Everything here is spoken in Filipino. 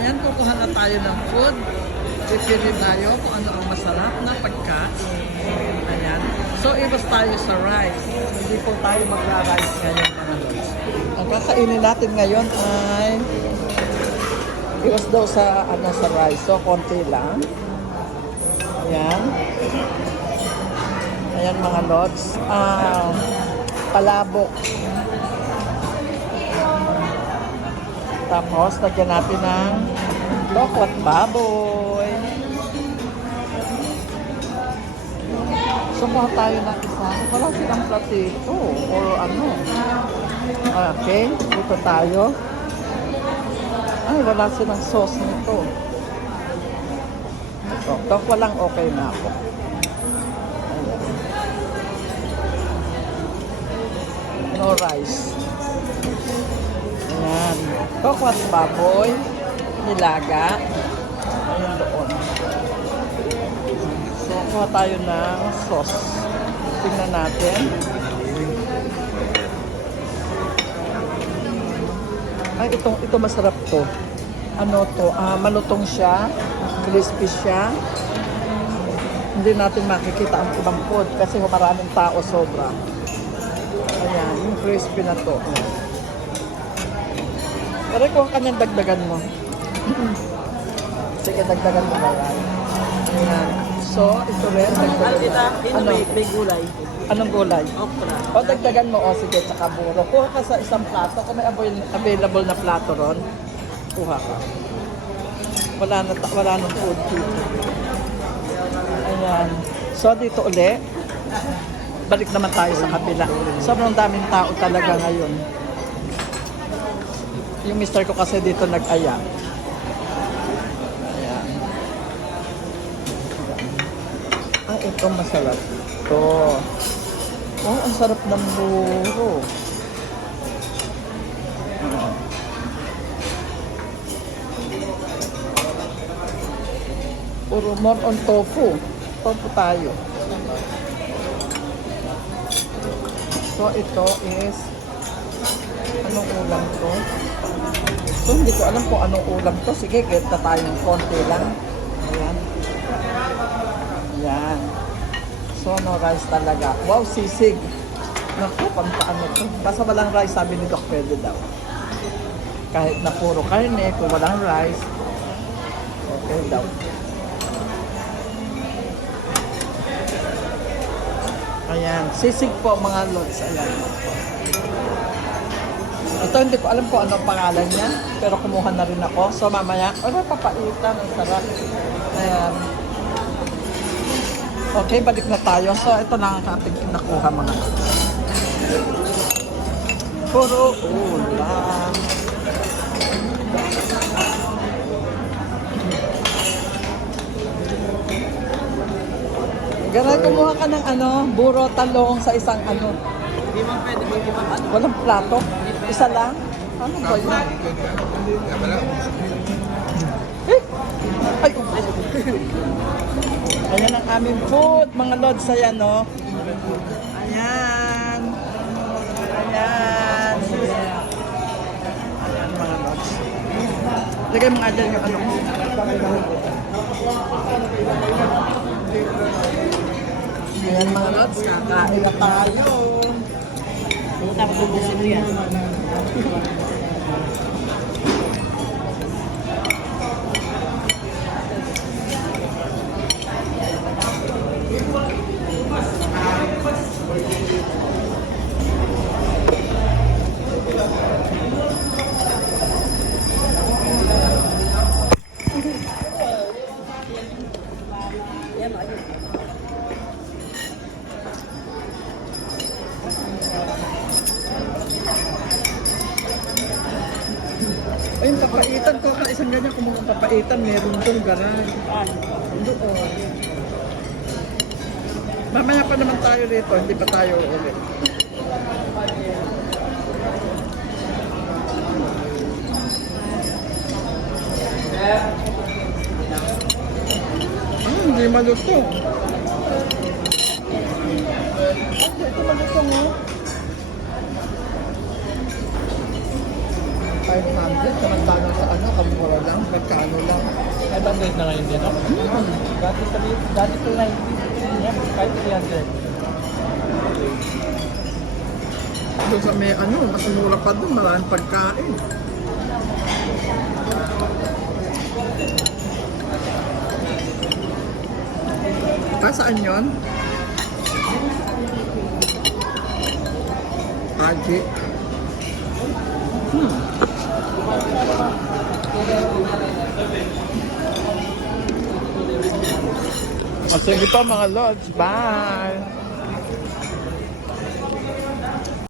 Ayan, kukuha na tayo ng food. Pipili tayo kung ano ang masarap na pagkain. Ayan. So, ibas tayo sa rice. Hindi po tayo magra-rice ngayon. Ang kakainin natin ngayon ay iwas daw sa ano sa rice. So, konti lang. Ayan. Ayan mga lods. Ah, palabok. Tapos, lagyan natin ng lokwat baboy. Sumuha tayo ng isa. Wala silang platito or ano. Okay, dito tayo. Ay, wala silang sauce nito. Ito, ito walang okay na ako. No rice. Ayan. Tokwat baboy. Nilaga. Ayan doon. So, kuha tayo ng sauce. Tingnan natin. Ay, ito, ito masarap to. Ano to? Ah, malutong siya. Crispy siya. Hindi natin makikita ang ibang food kasi maraming tao sobra. Ayan, yung crispy na to. Ayan. Pero kung kanyang dagdagan mo. Sige, dagdagan mo na yan. Ayan. So, ito rin. Ito Ano? may, gulay. Anong gulay? Okra. O, dagdagan mo. O, sige, tsaka buro. Kuha ka sa isang plato. Kung may avail- available na plato ron, kuha ka. Wala na, wala nang food dito. Ayan. So, dito uli. Balik naman tayo sa kabila. Sobrang daming tao talaga ngayon. Yung mister ko kasi dito nag-aya. Ayan. Ah, ito masarap. Ito. Oh, ang sarap ng buro. Puro more on tofu. Tofu tayo. So, ito is anong ulam to? So, hindi ko alam kung anong ulam to. Sige, get na tayo ng konti lang. Ayan. Ayan. So, no rice talaga. Wow, sisig. Naku, pampaano to. Basta walang rice, sabi ni Doc, pwede daw. Kahit na puro karne, kung walang rice, okay daw. Ayan, sisig po mga lods. Ayan. Ito hindi ko alam kung ano ang pangalan niya, pero kumuha na rin ako. So mamaya, ano papaitan, ang sarap. Ayan. Okay, balik na tayo. So ito lang ang ating nakuha mga. Puro ulam. Ganay, kumuha ka ng ano, buro talong sa isang ano. Hindi man pwede, hindi man ano. Walang plato? Isa lang? Ano ba yun? Eh! Ay! oh. Ayan ang aming food, mga lods. Ayan, no? Ayan. Ayan. Ayan, mga lods. Lagay mo nga dyan yung ano. Ayan, mga lods. Kakain na tayo. Tapos ubusin mo yan. Thank you. Ayun, papaitan ko. Ka isang ganyan kung mga papaitan, meron doon garan. Doon. Mamaya pa naman tayo rito, hindi pa tayo ulit. Ah, hindi maluto. Ah, ito maluto mo. 500, samantalang sa ano, kamura lang. Magkano lang. 500 na ngayon dito. Dati sabi, dati 290. Yan, kahit 300. Doon sa may ano, mas mura pa doon, maraming pagkain. Ah, saan yun? Haji. Hmm. O sige pa mga lods, bye!